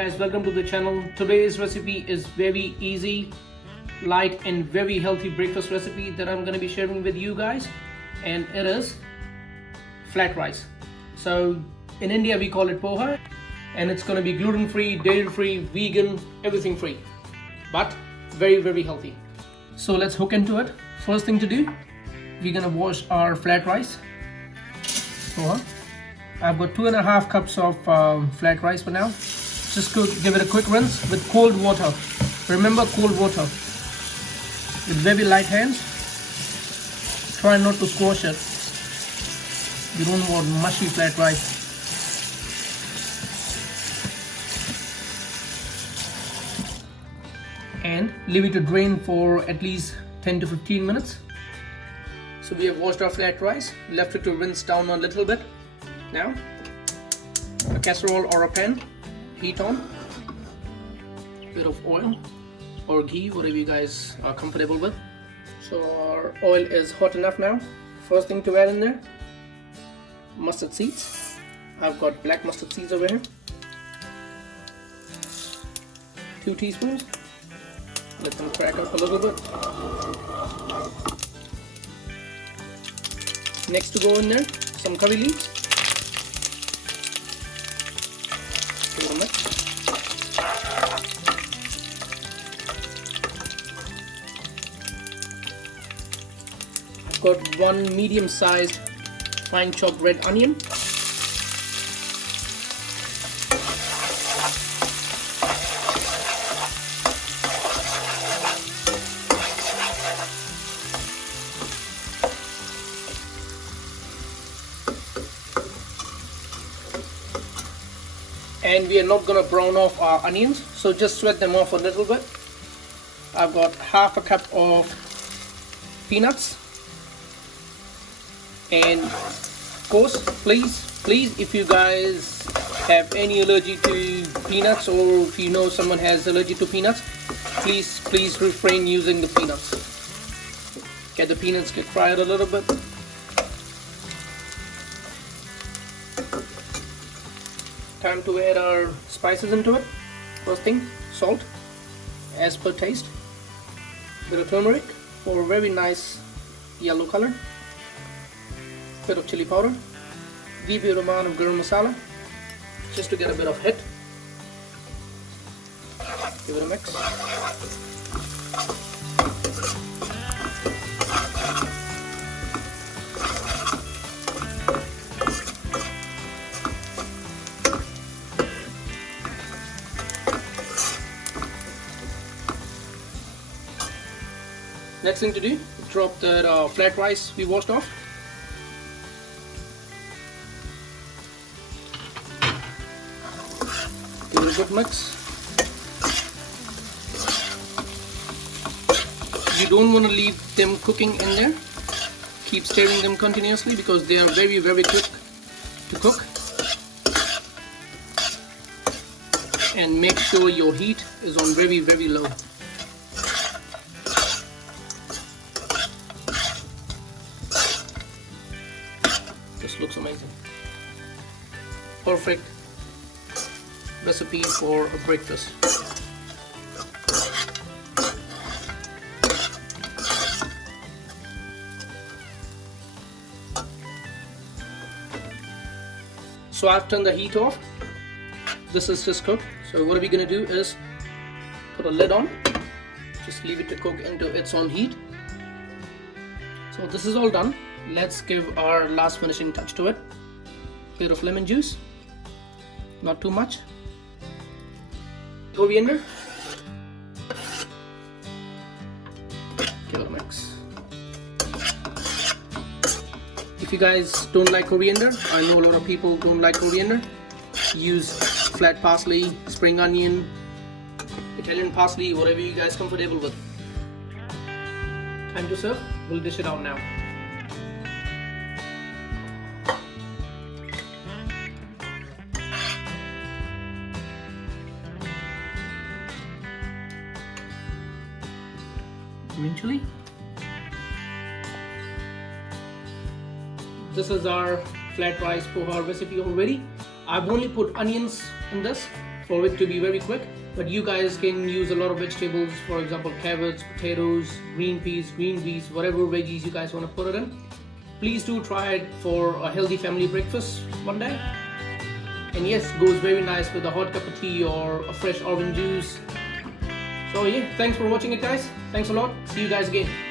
guys, welcome to the channel. Today's recipe is very easy, light and very healthy breakfast recipe that I'm going to be sharing with you guys, and it is flat rice. So in India we call it POHA, and it's going to be gluten free, dairy free, vegan, everything free, but very healthy. So let's hook into it. First thing to do, we're going to wash our flat rice. POHA. I've got 2.5 cups of flat rice for now. Just give it a quick rinse with cold water. Remember, cold water. With very light hands. Try not to squash it. You don't want mushy flat rice. And leave it to drain for at least 10 to 15 minutes. So we have washed our flat rice, left it to rinse down a little bit. Now, a casserole or a pan, heat on, bit of oil or ghee, whatever you guys are comfortable with. So our oil is hot enough now. First thing to add in there, mustard seeds. I've got black mustard seeds over here. 2 teaspoons. Let them crack up a little bit. Next to go in there, some curry leaves. I've got 1 medium-sized fine chopped red onion. And we are not going to brown off our onions, so just sweat them off a little bit. I've got half a cup of peanuts, and of course, please, if you guys have any allergy to peanuts, or if you know someone has allergy to peanuts, please refrain using the peanuts. Get the peanuts get fried a little bit. Time to add our spices into it. First thing, salt as per taste. Bit of turmeric for a very nice yellow color. Bit of chili powder. Give it a amount of garam masala just to get a bit of hit. Give it a mix. Next thing to do, drop the flat rice we washed off. Give it a good mix. You don't want to leave them cooking in there. Keep stirring them continuously because they are very quick to cook. And make sure your heat is on very low. This looks amazing. Perfect recipe for a breakfast. So I've turned the heat off. This is just cooked. So what we're gonna do is put a lid on. Just leave it to cook into its own heat. So this is all done. Let's give our last finishing touch to it. Bit of lemon juice, not too much. Coriander. Give it a mix. If you guys don't like coriander, I know a lot of people don't like coriander. Use flat parsley, spring onion, Italian parsley, whatever you guys comfortable with. Time to serve. We'll dish it out now. Eventually, this is our flat rice poha recipe already. I've only put onions in this for it to be very quick. But you guys can use a lot of vegetables, for example carrots, potatoes, green peas, green beans, whatever veggies you guys want to put it in. Please do try it for a healthy family breakfast one day. And yes, goes very nice with a hot cup of tea or a fresh orange juice. So yeah, thanks for watching it guys. Thanks a lot. See you guys again.